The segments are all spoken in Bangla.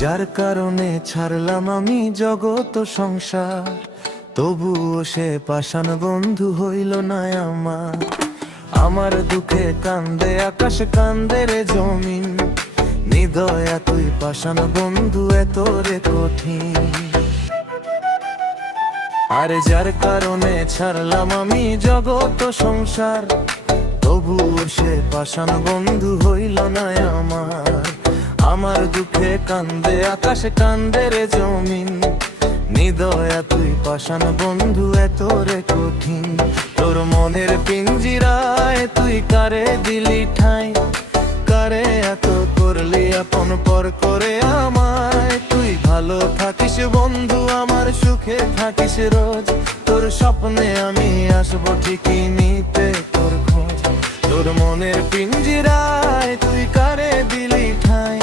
যার কারণে ছাড়লাম আমি জগৎ সংসার, তবুও সে পাষাণ বন্ধু হইল না আমার। আমার দুঃখে কান্দে আকাশ, কান্দে রে জমিন, নিদয়া তুই পাষাণ বন্ধু এত রে কঠিন। আরে যার কারণে ছাড়লাম আমি জগৎ সংসার, তবুও সে পাষাণ বন্ধু হইল না আমার। আমার দুঃখে কান্দে আকাশ, কান্দে রে জমিন, নিদয়া তুই পাষাণ বন্ধু এত রে কঠিন। তোর মনের পিঞ্জিরায় তুই কারে দিলি ঠাঁই, কারে এত করলি আপন পর করে আমায়। তুই ভালো থাকিস বন্ধু আমার, সুখে থাকিস রোজ, তোর স্বপ্নে আমি আসবো ঠিকই নিতে তোর খোঁজ। তোর মনের পিঞ্জিরায় তুই কারে দিলি ঠাঁই,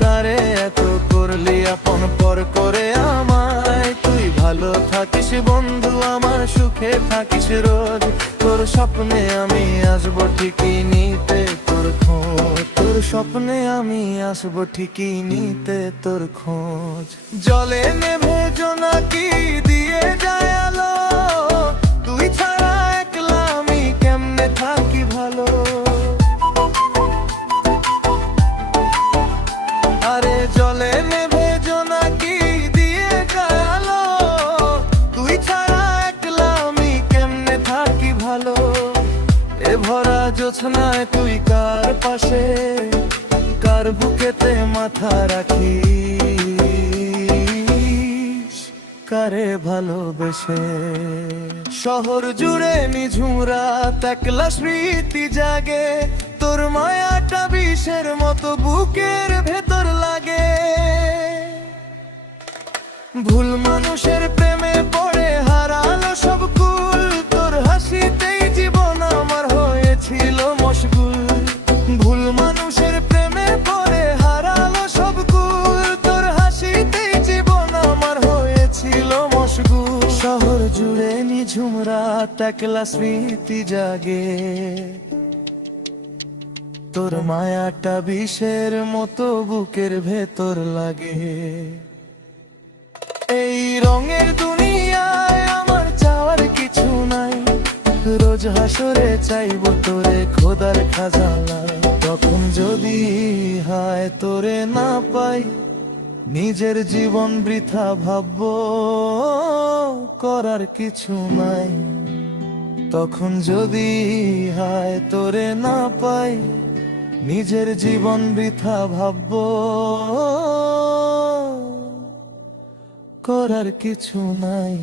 কারে এত করলি আপন পর করে আমায়। তুই ভালো থাকিস বন্ধু আমার, সুখে থাকিস রোজ, তোর স্বপ্নে আমি আসবো ঠিকই নিতে তোর খোঁজ। তোর স্বপ্নে আমি আসবো ঠিকই নিতে তোর খোঁজ। জলে নেভে জোনাকি দিয়ে যায় আলো, তুই ছাড়া একলা আমি কেমনে থাকি ভালো। আরে জলে নেভে জোনাকি দিয়ে যায় আলো, তুই ছাড়া একলা আমি কেমনে থাকি ভালো। এ ভরা জোছনায় তুই কার পাশে, কার বুকেতে মাথা রাখিস, কারে ভালোবেসে। শহর জুড়ে নিঝুম রাত, একলা স্মৃতি জাগে, তোর মায়াটা বিষের মতো বুকের ভেতর লাগে। ভুল মানুষের প্রেমে পড়ে হারালো সব কুল, তোর হাসিতেই জীবন আমার হয়েছিল মশগুল। ভুল মানুষের প্রেমে পড়ে হারালো সব কুল, তোর হাসিতেই জীবন আমার হয়েছিল মশগুল। শহর জুড়ে নিঝুম রাত, একলা স্মৃতি জাগে, তোর মায়াটা বিষের মতো বুকের ভেতর লাগে। এই রঙের দুনিয়ায় আমার চাওয়ার কিছু নাই, রোজ হাসরে চাইবো তোরে খোদার খাজানা। তখন যদি হায় তোরে না পাই, নিজের জীবন বৃথা ভাববো, করার কিছু নাই। তখন যদি হায় তোরে না পাই, নিজের জীবন বৃথা ভাববো, করার কিছু নাই।